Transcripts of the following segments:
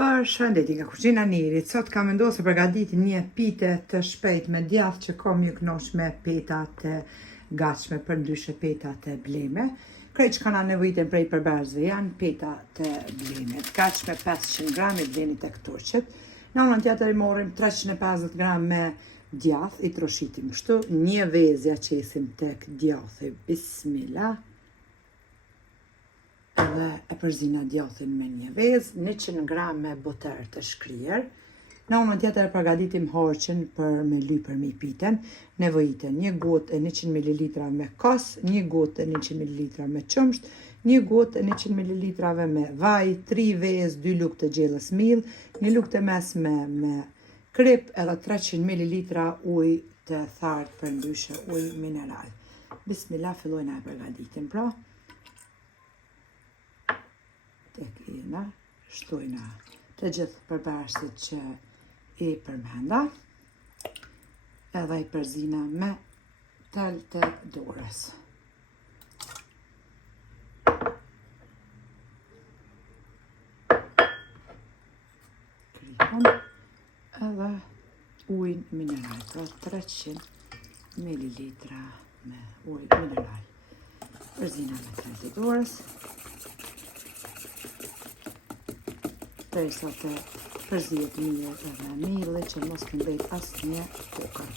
Për shëndetje nga kuzhina Nirit, sot kam vendosur përgatitë një pite të shpejt me djath që kom ju knosh me peta të gatshme, për ndryshe peta të bleme. Krejt që kanë nevojitën prej përberzve janë peta të bleme, të gatshme 500 gram i bleni tek turqet. Në anën tjetër i morrim 350 gram me djath, i troshitim kështu, një vezë ja qesim tek djathi, bismillah. Edhe e përzina djathin me një vezë, 100 gram me boter të shkryer. Në anën tjetër përgatitim harçin për me lypër mi piten. Nevojiten një gotë e 100 ml me kos, një gotë e 100 ml me qumsht, një gotë e 100 ml me vaj, 3 vezë, 2 lugë të gjellës mill, një lugë të mesme me krip, edhe 300 ml ujë të thartë, për ndryshe ujë mineral. Bismillah, fillojna e përgatitim pra. Tek ina, shtojna të gjithë përberësit që i përmenda, edhe i përzina me tel të dorës. Kripën edhe ujnë mineral, pra 300 ml me ujë mineral. Përzina me tel të dorës. Derisa të përzihet mirë edhe milli që mos këmbejt asnjë kokër.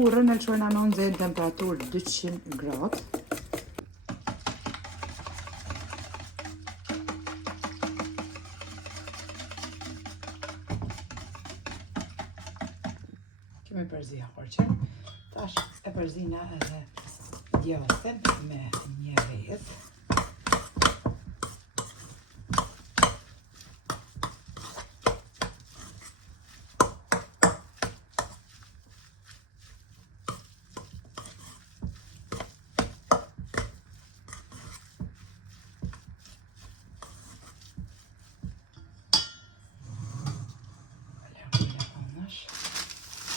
Urrën e lëshojna në nxehtë temperaturë 200 gradë. Kemi përzi harçin. Tash e përzina edhe djathin me një vezë.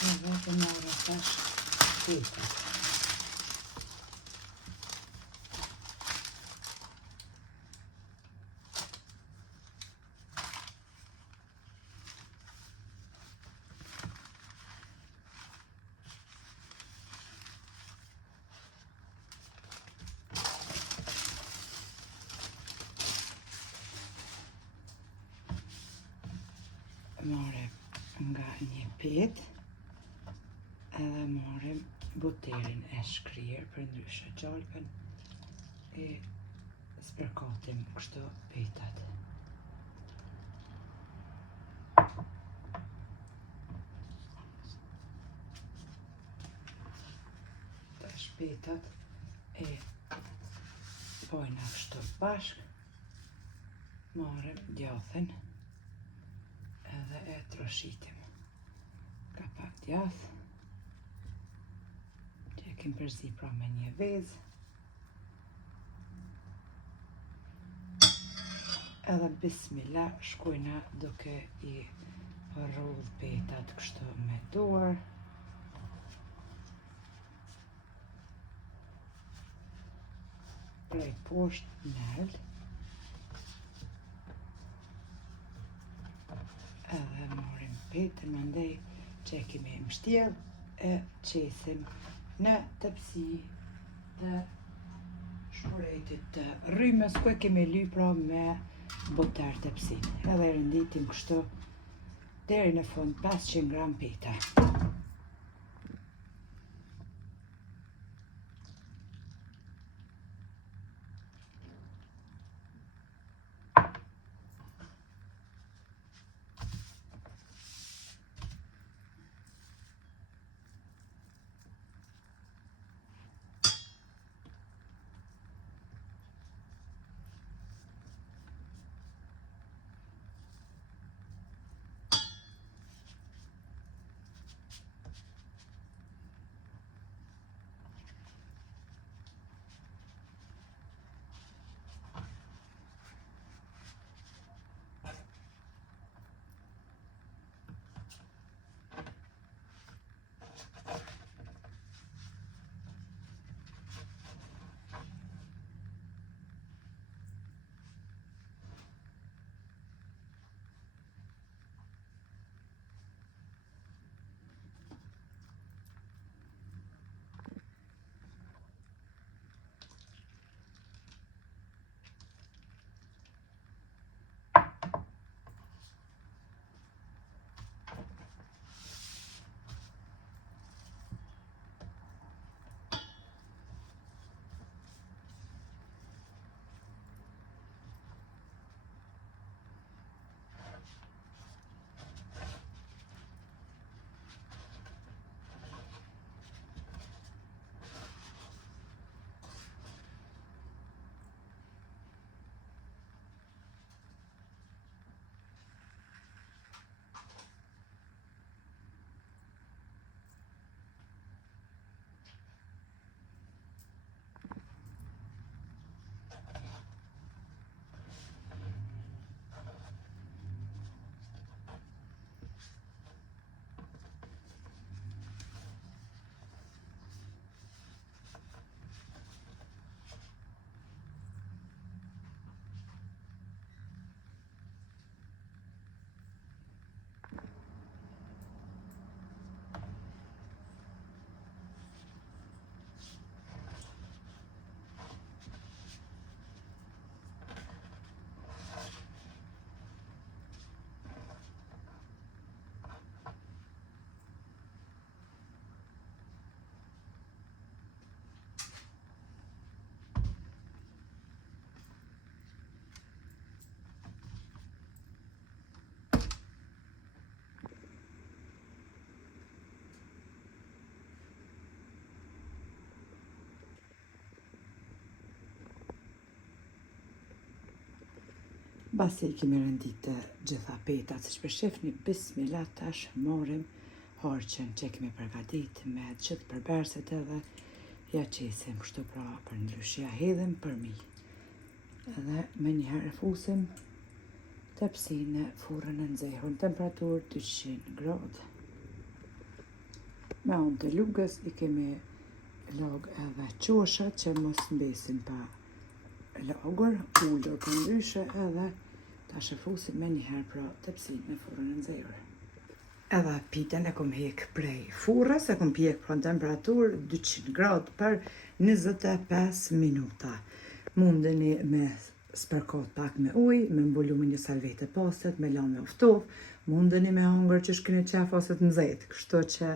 Edhe të marrë tash petat. Marrë nga një petë. Edhe marrim boterin e shkryer, për ndryshe gjalpën e spërkatim kështu petat. Tash petat e bojna kështu bashk, marrim djathin edhe e troshitim. Ka pak djath. Kem përzi pra me një vezë. Edhe bismillah shkojna duke i rrudh petat kështu me dorë. Prej poshtë nel. Edhe morim petën, mandej që e kemi mshtjell e qesim në tepsi të shporetit të rrymës, ku e kemi lypur pra me boter tepsin. Edhe renditim kështu deri në fund 500 gram peta. Basi i kemi rëndit të gjitha petat, si që përshefni, bismillah, tash morim harqen që kemi përgadit me gjithë përberset edhe ja qesim kështu pra për ndrysh, ja hedhim për mi. Edhe me njëherë fusim tepsi në furrën e nxehur në temperaturë 200 gradë. Me anë të lugës i kemi lag edhe qoshat që mos mbesin pa lagur, ullur për ndryshe edhe ta shëfusim me njëherë pra tepsi në furrën e nxehur. Edhe piten e kom hek prej furrës, e kom pjek pra në temperaturë 200 gradë për 25 minuta. Mundeni me spërkat pak me ujë, me mbulu me një salvete pastet, me lanë me uftov, mundeni me hongër që shkini qef ose të nxehtë, kështu që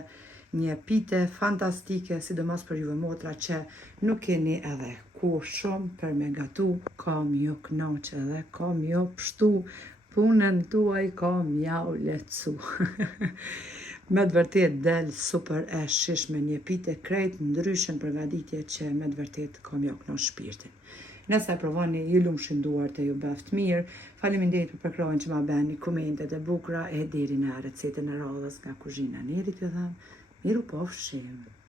një pite fantastike, sidomos për juve motra që nuk keni edhe kohë shumë për me gatu, kam ju knaq edhe kam ju pështu, punën tuaj kam jau lecu. Me të vërtet del super e shishme një pite krejt ndryshën përgaditje që me të vërtet kam jau knaq shpirtin. Nëse provoni, ju lumshin duart e ju beft mirë. Faleminderit për përkrojnë që ma beni komentet e bukura e deri në recetën e radhës nga kuzhina Nerit, ju them, miru pofshim.